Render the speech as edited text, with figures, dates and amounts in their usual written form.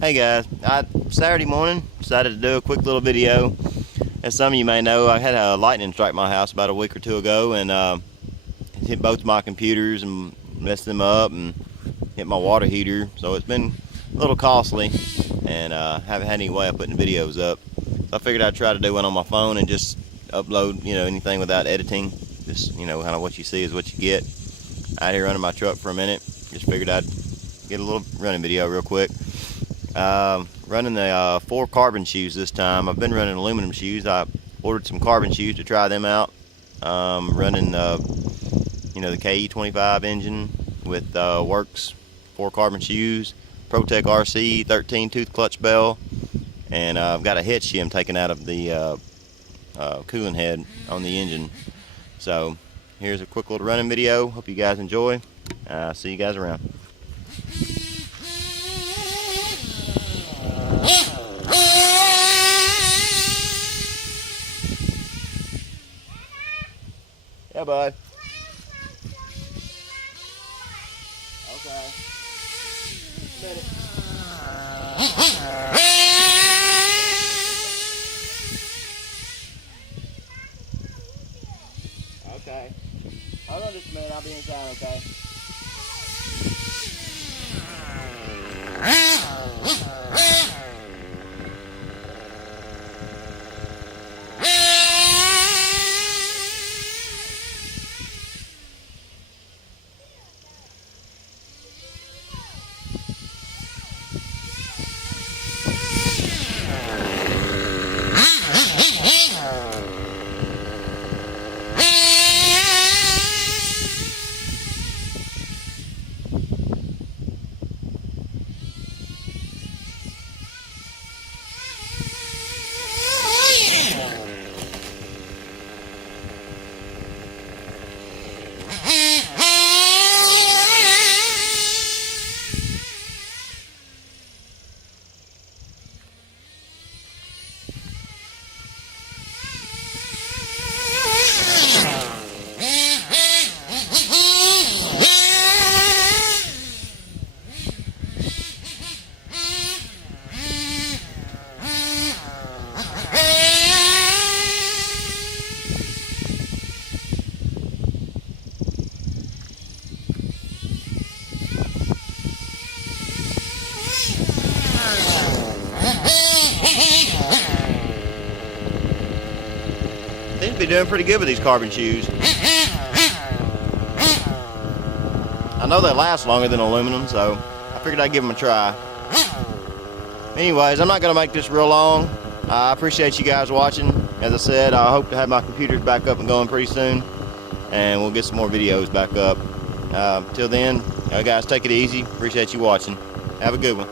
Hey guys, Saturday morning decided to do a quick little video. As some of you may know, I had a lightning strike my house about a week or two ago, and it hit both my computers and messed them up, and hit my water heater. So it's been a little costly, and haven't had any way of putting videos up. So I figured I'd try to do one on my phone and just upload, anything without editing. Just kind of what you see is what you get. Out here running my truck for a minute. Just figured I'd get a little running video real quick. Running the 4 carbon shoes this time. I've been running aluminum shoes. I ordered some carbon shoes to try them out. Running the KE25 engine with Werks 4 carbon shoes, Protek RC 13 tooth clutch bell, and I've got a head shim taken out of the cooling head on the engine. So here's a quick little running video. Hope you guys enjoy. See you guys around. Yeah, bud. Okay. Minute. Okay. Hold on just a minute. I'll be inside, okay? Seems to be doing pretty good with these carbon shoes. I know they last longer than aluminum, so I figured I'd give them a try. Anyways, I'm not going to make this real long. I appreciate you guys watching. As I said, I hope to have my computers back up and going pretty soon, and we'll get some more videos back up. Till then, guys, take it easy. Appreciate you watching. Have a good one.